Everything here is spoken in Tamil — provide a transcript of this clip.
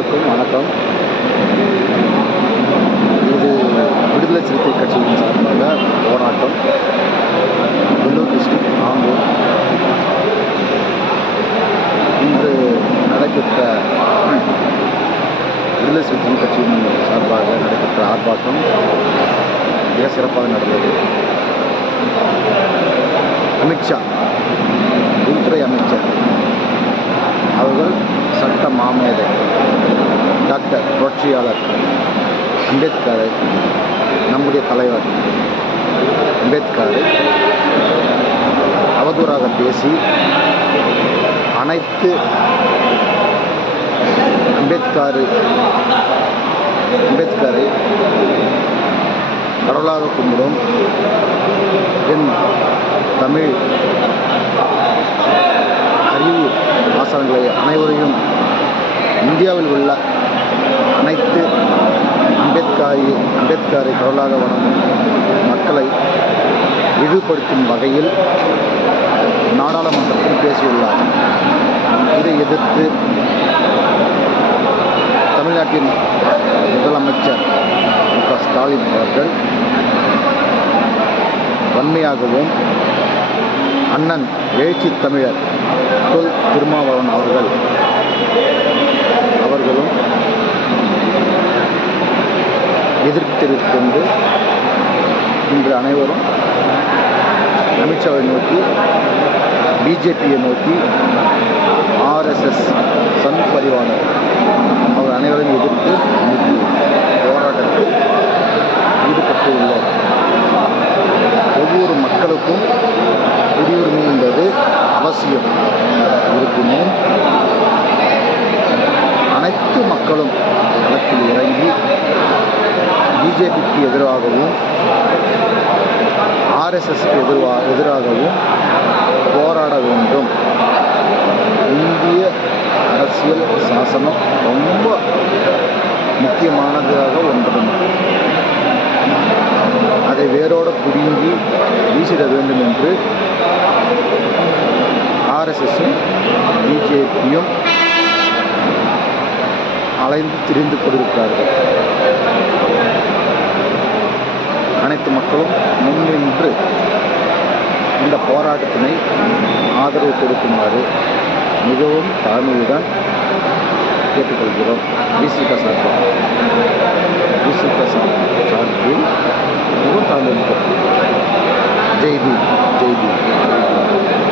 அனைவருக்கும் வணக்கம். இது விடுதலை சிறுத்தை கட்சியின் சார்பாக போராட்டம். வெள்ளூர் டிஸ்ட்ரிக்ட் ஆம்பூர். இன்று நடைபெற்ற விடுதலை சிறுத்தை கட்சியின் சார்பாக நடைபெற்ற ஆர்ப்பாட்டம் மிக சிறப்பாக நடந்தது. அமித்ஷா, உள்துறை அமைச்சர் அவர்கள் சட்ட மாமேதை டாக்டர் புரட்சியாளர் அம்பேத்கரை, நம்முடைய தலைவர் அம்பேத்கரை அவதூறாக பேசி அனைத்து அம்பேத்கரை கடவுளாக கும்பிடும் என் தமிழ் அறிவு ஆசான்களை அனைவரையும், இந்தியாவில் உள்ள அனைத்து அம்பேத்கரை கடவுளாக வணங்கும் மக்களை இழிவுபடுத்தும் வகையில் நாடாளுமன்றத்தில் பேசியுள்ளார். இதை எதிர்த்து தமிழ்நாட்டின் முதலமைச்சர் மு.க. ஸ்டாலின் அவர்கள் வன்மையாகவும், அண்ணன் எழுச்சி தமிழர் தொல் திருமாவளவன் அவர்களும் எதிர்த்திருக்கின்ற இன்று அனைவரும் அமித்ஷாவை நோக்கி, பிஜேபியை நோக்கி, ஆர்எஸ்எஸ் சங் பரிவாரம் அவர் அனைவரையும் எதிர்த்து இன்னைக்கு போராட்டத்தில் ஈடுபட்டுள்ளோம். ஒவ்வொரு மக்களுக்கும் குடியுரிமை என்பது அவசியம் இருக்கணும். அனைத்து மக்களும் களத்தில் இறங்கி பிஜேபிக்கு எதிராகவும் ஆர்எஸ்எஸ்க்கு எதிராகவும் போராட வேண்டும். இந்திய அரசியல் சாசனம் ரொம்ப முக்கியமானதாக ஒன்று. அதை வேரோடு பிடுங்கி வீசிட வேண்டும் என்று ஆர்எஸ்எஸும் பிஜேபியும் அலைந்து திரிந்து கொண்டிருக்கிறார்கள். அனைத்து மக்களும் முன்னின்று இந்த போராட்டத்தினை ஆதரவு கொடுக்குமாறு மிகவும் தாழ்மையுடன் கேட்டுக்கொள்கிறோம். விசிக சார்பில் மிகவும் தாழ்மை. ஜெய் பீம், ஜெய் பீம், ஜெய் பீம்.